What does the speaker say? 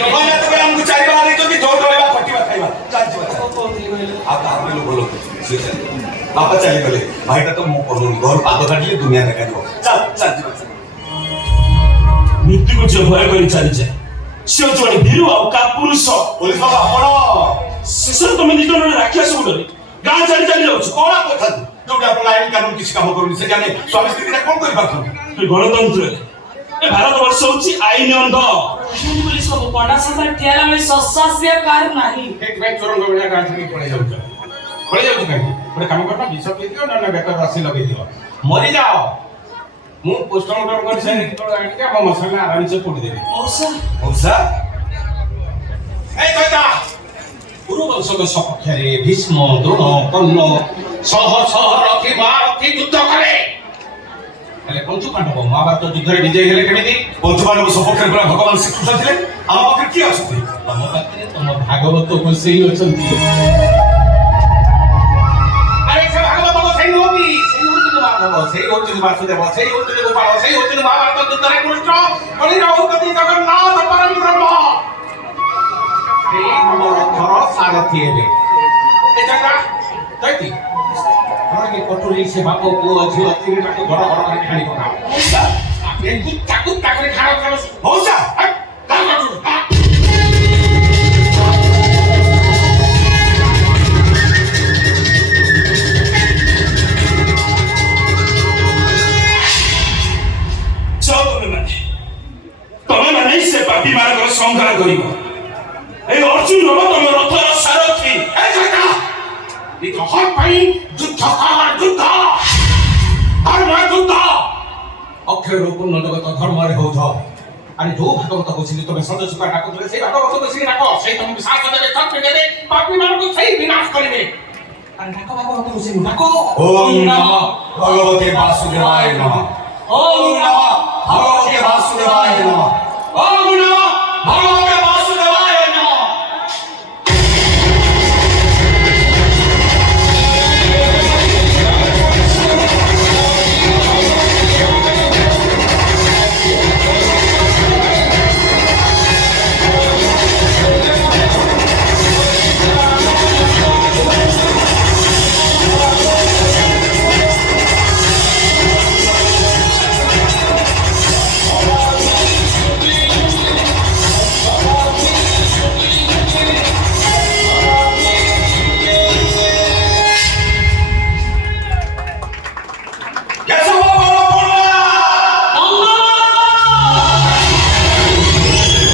ଜଗନ୍ନାଥ ବି ଆମକୁ ଚାରିବାର ଦେଇଛନ୍ତି ଯୋଉ ରହିବା ଖଟିବା ଖାଇବା ଚାଲିଛି ଆଉ କାହାକୁ ଲୋକ ଲୋକ ସିଏ ଚାଲି ବାପା ଚାଲିଗଲେ ଭାଇଟା ତ ମୁଁ କରୁନି ଘରୁ ପାଦ କାଟିଲେ ଦୁନିଆ ଦେଖାଯିବ ଚାଲ ଚାଲ ମୃତ୍ୟୁକୁ ଯିଏ ଭୟ କରି ଚାଲିଯାଏ ସେ ହଉଛି ଜଣେ ଭୀରୁ ଆଉ କାପୁରୁଷ। ପୋଲିସ ବାବା ଆପଣ ଶେଷରେ ତମେ ଦି ଜଣ ରାକ୍ଷସ ଗୁଡରେ ଗାଁ ଚାଲି ଚାଲି ଯାଉଛ। କଣ କଥା ଯୋଉଠି ଆପଣ ଆଇନ କାନୁନ କିଛି କାମ କରୁନି ସେଠି ଆମେ ସ୍ୱାମୀ ସ୍ତ୍ରୀଟା କଣ କରିପାରୁଛନ୍ତି? ଗଣତନ୍ତ୍ରରେ ଏ ଭାରତ ବର୍ଷ ହଉଛି ଆଇନ ଅନ୍ଧ। ବୋଲି ସବୁ ପଣ୍ଡା ସଭା ଠିଆଲା ବେଳେ ସଶାସ୍ୟ କାର ନାହିଁ। ସେଥିପାଇଁ ଚୋରଙ୍କ ଭଳିଆ ଗାଁ ଛାଡ଼ି ପଳେଇ ଯାଉଛ କାହିଁକି? ଗୋଟେ କାମ କର ବିଷ ପିଇଦିଅ ନହେଲେ ବେକର ରସି ଲଗେଇ ଦିଅ ମରିଯାଅ। ମୁଁ ପୋଷ୍ଟମର୍ଟମ କରି ସାରିକି ଆଣିକି ଆମ ମସଲା ଆରାମସେ ପୋଡ଼ିଦେବି। ମଉସା এই কইতা পুরুবংশক সপক্ষে ভীষ্ম দ্রোণ কর্ণ সহ সহ রথি মহারথী যুদ্ধ করে ହେଲେ ପଞ୍ଚୁ ପାଣ୍ଡବ ମହାଭାରତ ଯୁଦ୍ଧରେ ବିଜୟୀ ହେଲେ କେମିତି? ପଞ୍ଚୁମାନଙ୍କ ସପକ୍ଷରେ ପୁରା ଭଗବାନ ଶ୍ରୀକୃଷ୍ଣ ଥିଲେ ଆମ ପାଖରେ କିଏ ଅଛନ୍ତି? ତମ ପାଖରେ ତମ ଭାଗବତ ଗୋସେଇ ଅଛନ୍ତି। ଆରେ ସେ ଭାଗବତ ଗୋସେଇ ନୁହଁ କି? ସେଇ ହଉଛନ୍ତି ମାଧବ, ସେଇ ହଉଛନ୍ତି ବାସୁଦେବ, ସେଇ ହଉଛନ୍ତି ଗୋପାଳ, ସେଇ ହଉଛନ୍ତି ମହାଭାରତ ଯୁଦ୍ଧରେ କୃଷ୍ଣ କଳିର ହଉଛନ୍ତି ଜଗନ୍ନାଥ ପରମ ବ୍ରହ୍ମ। ସେଇ ତମ ରଥର ସାରଥି ହେବେ। ଏ ଚକା ଯାଇତି ଘରକେ କଟୁରୀ ସେ ବାପ ପୁଅ ଝିଅ ତିନିଟାକୁ ଘର ଘର କରି ଖାଣି ପକାଅ। ମଉସା ଏକୁ ତାକୁ ତାକରେ ଖାଣ କର। ମଉସା ତମେ ମାନେ ସେ ପାପୀ ମାନଙ୍କର ସଂହାର କରିବ। এই অর্জুন হব তোমার রথর সারথি। এই চকা এই হর পাই যুদ্ধ কর যুদ্ধ ধর্ম যুদ্ধ অক্ষয় রূপূর্ণ জগত ধর্মরে হৌধ। আরে ଯୋଉ ଭାଗବତ ବସିଲି ତମେ ସଦସ୍ୟ ଡାକୁଥିଲେ ସେଇ ଭାଗବତ ବସିକି ଡାକ। ସେଇ ତମକୁ ସାଥ ଦେବେ ଶକ୍ତି ଦେବେ ପାପୀ ମାନଙ୍କୁ ସେଇ ବିନାଶ କରିବେ। ଆରେ ଡାକ ଭାଗବତ ବସିକି ଡାକ। ଓମ୍ ନମଃ ଭଗବତେ ବାସୁଦେବାୟ ନମଃ। ଓମ୍ ନମଃ ଭଗବତେ ବାସୁଦେବାୟ ନମଃ। ଓମ୍ ନମଃ